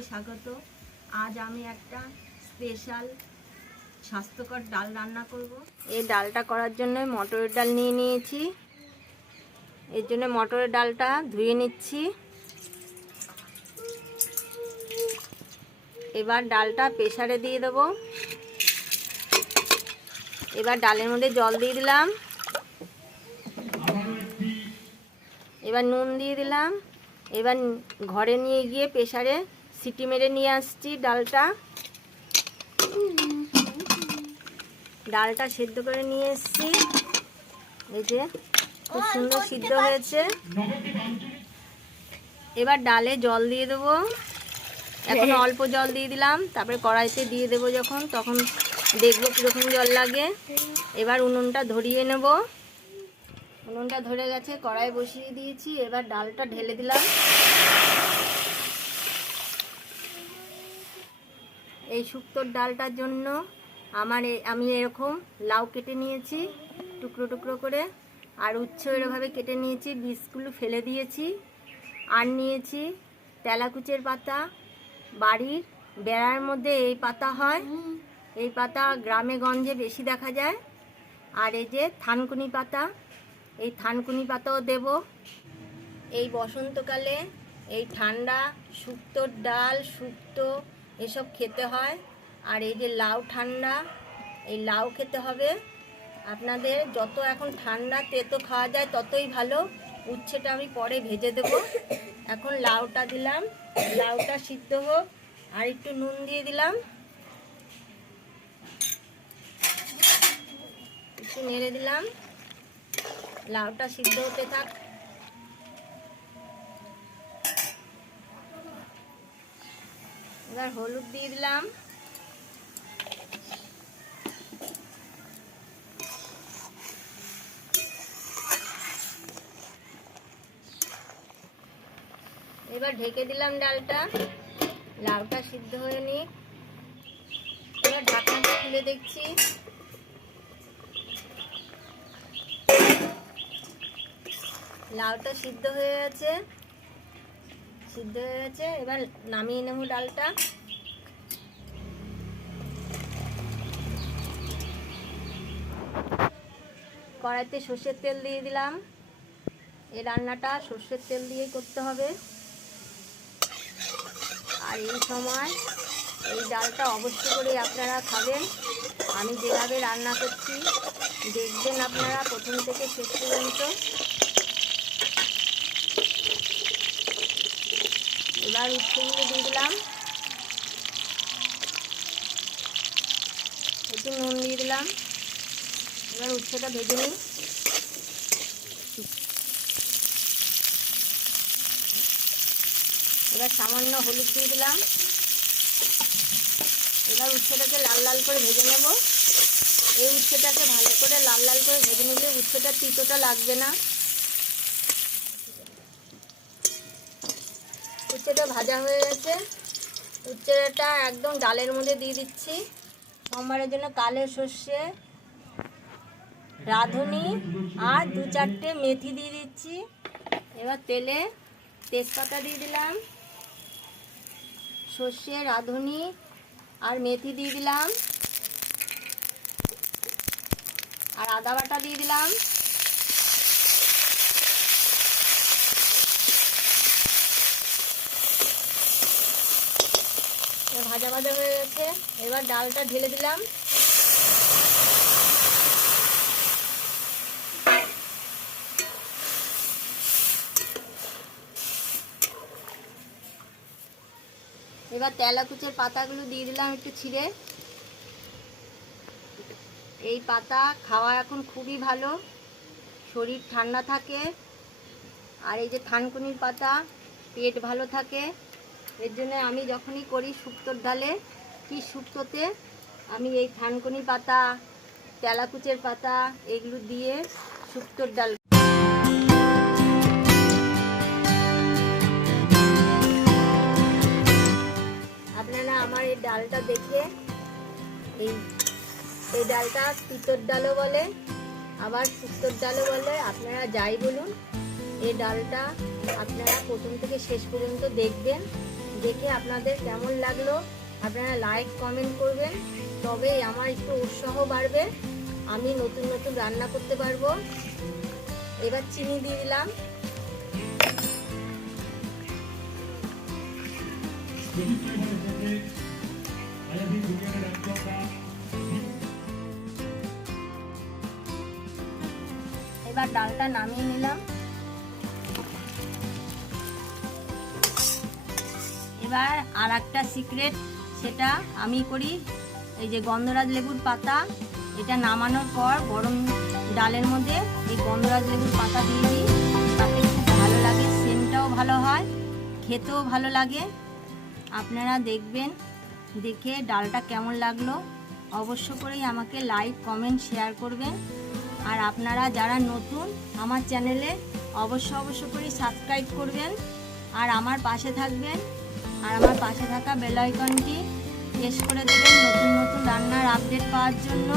সবাইকে স্বাগত। আজ আমি একটা স্পেশাল স্বাস্থ্যকর ডাল রান্না করব। এই ডালটা করার জন্য মটরের ডাল নিয়ে নিয়েছি। এর জন্য মটরের ডালটা ধুয়ে নিচ্ছি। এবার ডালটা প্রেসারে দিয়ে দেবো। এবার ডালের মধ্যে জল দিয়ে দিলাম। এবার নুন দিয়ে দিলাম। এবার ঘরে নিয়ে গিয়ে প্রেসারে সিটি মেরে নিয়ে আসছি ডালটা। ডালটা সেদ্ধ করে নিয়ে এসছি। এই যে খুব সুন্দর সিদ্ধ হয়েছে। এবার ডালে জল দিয়ে দেবো। এখন অল্প জল দিয়ে দিলাম তারপরে কড়াইতে দিয়ে দেবো যখন তখন দেখব কীরকম জল লাগে। এবার উনুনটা ধরিয়ে নেব। উনুনটা ধরে গেছে কড়াই বসিয়ে দিয়েছি। এবার ডালটা ঢেলে দিলাম। এই শুক্তোর ডালটার জন্য আমার আমি এরকম লাউ কেটে নিয়েছি, টুকরো টুকরো করে। আর উচ্ছে এরভাবে কেটে নিয়েছি, বীজগুলো ফেলে দিয়েছি। আর নিয়েছি তেলাকুচের পাতা, বাড়ির বেড়ার মধ্যে এই পাতা হয়। এই পাতা গ্রামে গঞ্জে বেশি দেখা যায়। আর এই যে থানকুনি পাতা, এই থানকুনি পাতাও দেব। এই বসন্তকালে এই ঠান্ডা শুক্তোর ডাল, শুক্তো এসব খেতে হয়। আর এই যে লাউ ঠান্ডা, এই লাউ খেতে হবে। আপনাদের যত এখন ঠান্ডা তেতো খাওয়া যায়, ততই ভালো। উচ্ছেটা আমি পরে ভেজে দেব। এখন লাউটা দিলাম। লাউটা সিদ্ধ হোক। আর একটু নুন দিয়ে দিলাম। একটু নেড়ে দিলাম। লাউটা সিদ্ধ হতে থাক। এবার হলুদ দিয়ে দিলাম। এবার ঢেকে দিলাম ডালটা। লাউটা সিদ্ধ হয়ে নি এবার ঢাকনাটা খুলে দেখছি। লাউটা সিদ্ধ হয়ে গেছে। সিদ্ধ হয়ে গেছে। এবার নামিয়ে নেব ডালটা। কড়াইতে সর্ষের তেল দিয়ে দিলাম। এই রান্নাটা সর্ষের তেল দিয়েই করতে হবে। আর এই সময় এই ডালটা অবশ্য করে আপনারা খাবেন। আমি যেভাবে রান্না করছি, দেখবেন আপনারা প্রথম থেকে শেষ পর্যন্ত। এবার উচ্ছেগুলো দিয়ে দিলাম। একটু নুন দিয়ে দিলাম। এবার উচ্ছেটা ভেজে নিই। এবার সামান্য হলুদ দিয়ে দিলাম। এবার উচ্ছেটাকে লাল লাল করে ভেজে নেব। এই উচ্ছেটাকে ভালো করে লাল লাল করে ভেজে নিলে উচ্ছেটা তিতোটা লাগবে না। উচ্ছেটা ভাজা হয়ে গেছে। উচ্ছেটা একদম ডালের মধ্যে দিয়ে দিচ্ছি। সোমবারের জন্য কালো সর্ষে, রাঁধুনি আর দু চারটে মেথি দিয়ে দিচ্ছি। এবার তেলে তেজপাতা দিয়ে দিলাম, সর্ষে, রাঁধুনি আর মেথি দিয়ে দিলাম। আর আদা বাটা দিয়ে দিলাম এবার ভাজা ভাজা হয়ে গেছে। এবার ডালটা ঢেলে দিলাম। এবার তেলাকুচের পাতাগুলো দিয়ে দিলাম একটু ছিঁড়ে। এই পাতা খাওয়া এখন খুবই ভালো। শরীর ঠান্ডা থাকে। আর এই যে থানকুনির পাতা, পেট ভালো থাকে। এর জন্য আমি যখনই করি শুক্তোর ডালে, কি শুক্তোতে, আমি এই থানকুনি পাতা, তেলাকুচের পাতা, এগুলো দিয়ে শুক্তোর ডাল আপনারা আমার এই ডালটা দেখে, এই এই ডালটা তিতর ডালও বলে, আবার শুক্তোর ডালও বলে, আপনারা যাই বলুন, এই ডালটা আপনারা প্রথম থেকে শেষ পর্যন্ত দেখবেন। দেখে আপনাদের কেমন লাগল? আপনারা লাইক কমেন্ট করবেন। তবেই আমার একটু উৎসাহ বাড়বে। আমি নতুন নতুন রান্না করতে পারব। এবার চিনি দিয়ে দিলাম। এবার ডালটা নামিয়ে নিলাম। এবার আর একটা সিক্রেট সেটা আমি করি, এই যে গন্ধরাজ লেবুর পাতা, এটা নামানোর পর গরম ডালের মধ্যে এই গন্ধরাজ লেবুর পাতা দিয়ে দিই, তাতে খুব ভালো লাগে সেন্টটাও ভালো হয়, খেতেও ভালো লাগে। আপনারা দেখবেন, দেখে ডালটা কেমন লাগল, অবশ্য করেই আমাকে লাইক কমেন্ট শেয়ার করবেন। আর আপনারা যারা নতুন আমার চ্যানেলে অবশ্য অবশ্য করে সাবস্ক্রাইব করবেন। আর আমার পাশে থাকবেন আর আমার পাশে থাকা বেল আইকনটি প্রেস করে দেবেন নতুন নতুন রান্নার আপডেট পাওয়ার জন্য।